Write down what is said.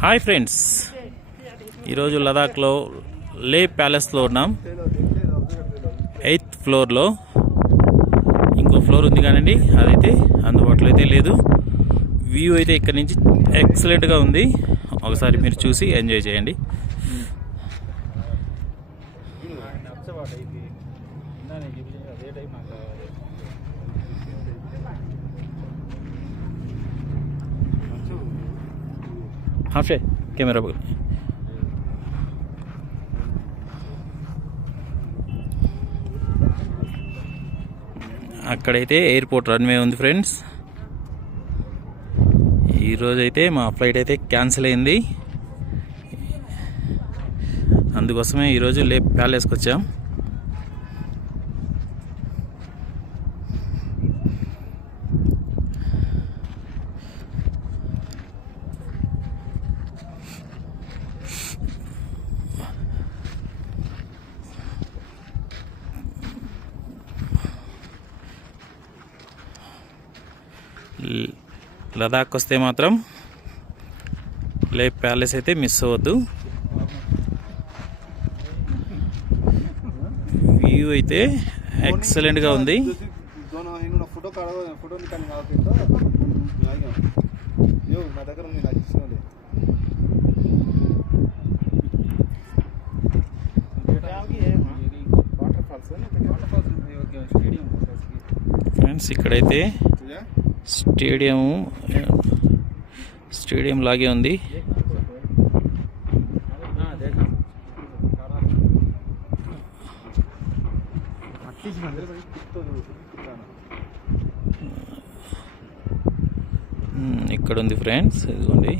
Hi friends, ఈరోజు లదాఖ్లో లే ప్యాలెస్లో ఉన్నాం. 8th ఫ్లోర్లో. ఇంకో ఫ్లోర్ ఉంది కానండి, అదైతే అందుబాటులో అయితే లేదు. వ్యూ అయితే ఇక్కడ నుంచి ఎక్సలెంట్గా ఉంది. ఒకసారి మీరు చూసి ఎంజాయ్ చేయండి. హాఫే కెమెరా అక్కడైతే ఎయిర్పోర్ట్ రన్వే ఉంది ఫ్రెండ్స్. ఈరోజైతే మా ఫ్లైట్ అయితే క్యాన్సిల్ అయింది. అందుకోసమే ఈరోజు లే ప్యాలెస్కి వచ్చాం. లదాఖ్ వస్తే మాత్రం లే ప్యాలెస్ అయితే మిస్ అవ్వద్దు. వ్యూ అయితే ఎక్సలెంట్గా ఉంది. ఫ్రెండ్స్, ఇక్కడైతే స్టేడియం లాగే ఉంది. ఇక్కడ ఉంది ఫ్రెండ్స్, ఇదిగోండి.